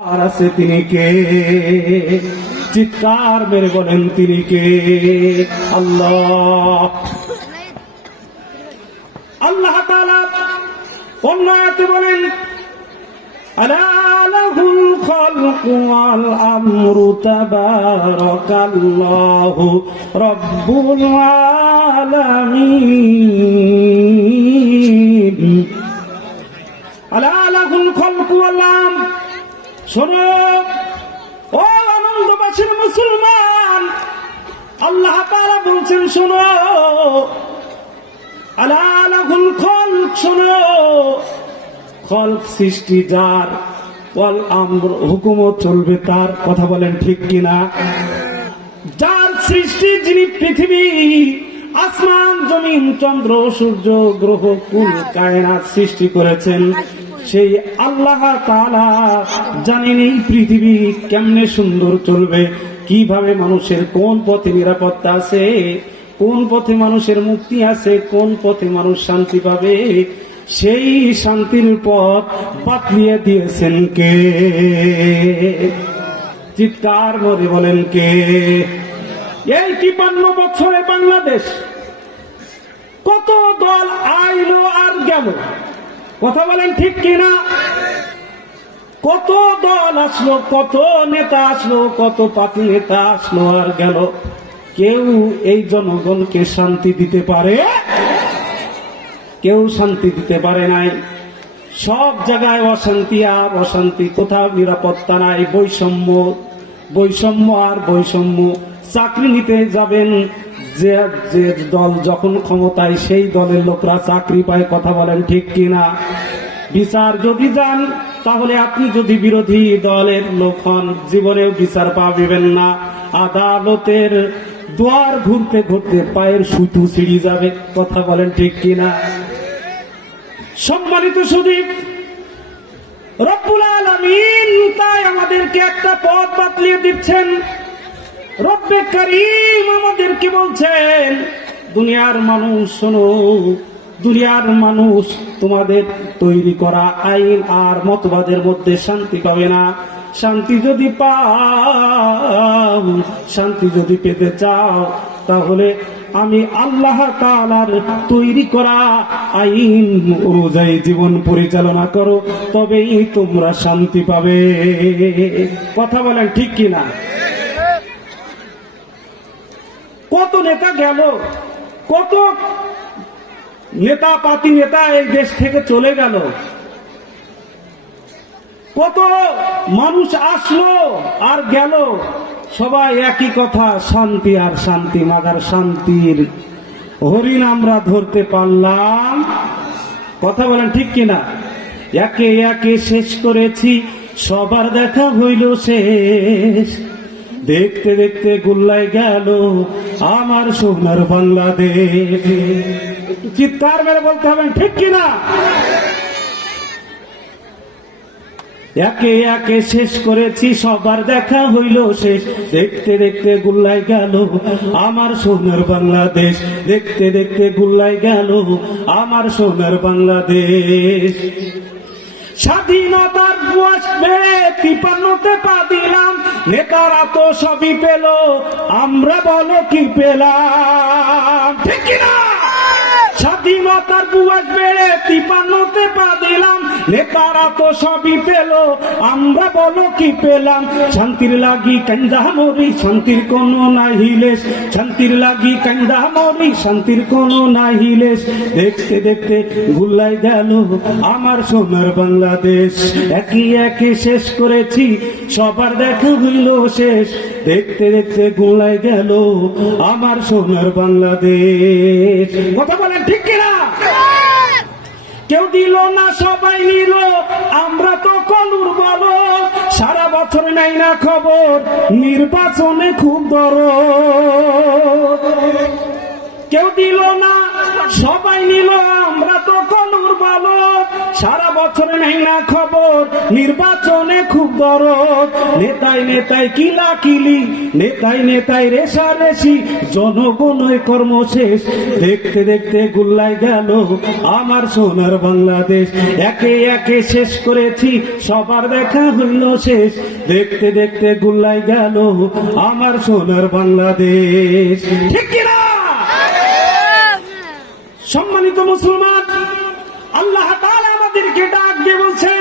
আর আছে তিনি কে? চিৎকার মেরে বলেন তিনি কে? আল্লাহ। আল্লাহ তাআলা অন্য আয়াতে বলেন আলা লাহুল খালকু ওয়াল আমরু তাবারাকাল্লাহু রাব্বুল আলামিন। আলা লাহুল খালকু ওয়াল আমর। শোনো ও আনন্দবাসীর মুসলমান, আল্লাহ তাআলা বলছেন শোনো, আলা লাহুল খালক, শোনো, খালক সৃষ্টি যার, ওয়াল আমর হুকুমও চলবে তার। কথা বলেন ঠিক কিনা? যার সৃষ্টি, যিনি পৃথিবী, আসমান, জমিন, চন্দ্র, সূর্য, গ্রহ, কুল কায়নাত সৃষ্টি করেছেন, সেই আল্লাহ তাআলা জানেন এই পৃথিবী কেমনে সুন্দর চলবে, কিভাবে মানুষের কোন পথে নিরাপত্তা আছে, কোন পথে মানুষের মুক্তি আছে, কোন পথে মানুষ শান্তি পাবে। সেই শান্তির পথ বাতলিয়ে দিয়েছেন কে? চিৎকার করে বলেন কে? এই ৫৩ বছরে বাংলাদেশ কত দল আইলো আর গেল। কথা বলেন ঠিক কিনা? কত দল আসলো, কত নেতা আসলো, কত পার্টি নেতা আসলো আর গেল। কেউ এই জনগণকে শান্তি দিতে পারে? কেউ শান্তি দিতে পারে নাই। সব জায়গায় অশান্তি আর অশান্তি, কোথাও নিরাপত্তা নাই, বৈষম্য, বৈষম্য আর বৈষম্য। চাকরি নিতে যাবেন, যে যে দল যখন ক্ষমতায় সেই দলের লোকরা চাকরি পায়। কথা বলেন ঠিক কিনা? বিচার যদি যান, তাহলে আপনি যদি বিরোধী দলের লোক হন, জীবনেও বিচার পাবেন না। আদালতের দুয়ার ঘুরতে ঘুরতে পায়ের সুতো ছিঁড়ে যাবে। কথা বলেন ঠিক কিনা? সম্মানিত সুধী, রব্বুল আলামিন তাই আমাদেরকে একটা পথ বাতলিয়ে দিচ্ছেন। রব্বে কারীম আমাদেরকে বলছেন, দুনিয়ার মানুষ শোনো, দুনিয়ার মানুষ তোমাদের তৈরি করা আইন আর মতবাদের মধ্যে শান্তি পাবে না। শান্তি যদি পাও, শান্তি যদি পেতে চাও, তাহলে আমি আল্লাহ তাআলার তৈরি করা আইন অনুযায়ী জীবন পরিচালনা করো, তবেই তোমরা শান্তি পাবে। কথা বলেন ঠিক কিনা? কত নেতা গেল, কত নেতা পাতি নেতা এই দেশ থেকে চলে গেল, কত মানুষ আসলো আর গেল, সবাই একই কথা, শান্তি আর শান্তি। মাগার শান্তির হরিণ আমরা ধরতে পারলাম? কথা বলেন ঠিক কিনা? একে একে শেষ করেছি, সবার দেখা হইল শেষ। দেখতে দেখতে গুল্লাই গেল আমার সোনার বাংলাদেশ। চিৎকার মেরে বলতে হবে ঠিক কিনা? একে একে শেষ করেছি, সবার দেখা হইল শেষ। দেখতে দেখতে গুল্লাই গেল আমার সোনার বাংলাদেশ। দেখতে দেখতে গুল্লাই গেল আমার সোনার বাংলাদেশ। স্বাধীনতার বয়স বেড়ে ৫৩তে পা দিলাম, নেতারা তো সবই পেল, আমরা বলো কি পেলাম? ঠিক কিনা? স্বাধীনতার বয়স বেড়ে ৫৩তে পা দিলাম, নেতারা তো সবই পেল, আমরা বলো কি পেলাম? শান্তির লাগি কান্দা মরি, শান্তির কোনো নাহি লেশ। শান্তির লাগি কান্দা মরি, শান্তির কোনো নাহি লেশ। দেখতে দেখতে গুল্লাই গেল আমার সোনার বাংলাদেশ। একে একে শেষ করেছি, সবার দেখা হইল শেষ। দেখতে দেখতে গুল্লাই গেল আমার সোনার বাংলাদেশ। কথা বলেন ঠিক কিনা? কেউ দিল না, সবাই নিল, আমরা তো কলুর বলো। সারা বছর নাই না খবর, নির্বাচনে খুব দরদ। কেউ দিল না, সবাই নিল, আমরা তো কলুর বলো। আলো, সারা বছর নেই না খবর, নির্বাচনে খুব দরদ, নেতাই নেতাই কিলাকিলি, নেতাই নেতাই রেশারেশি, জনগণই কর্মশেষ, দেখতে দেখতে গুল্লাই গেল আমার সোনার বাংলাদেশ। একে একে শেষ করেছি, সবার দেখা হইল শেষ, দেখতে দেখতে গুল্লাই গেল আমার সোনার বাংলাদেশ। ঠিক কিনা? সম্মানিত মুসলমান, আল্লাহ তাআলা আমাদেরকে ডাক দিয়ে বলছেন,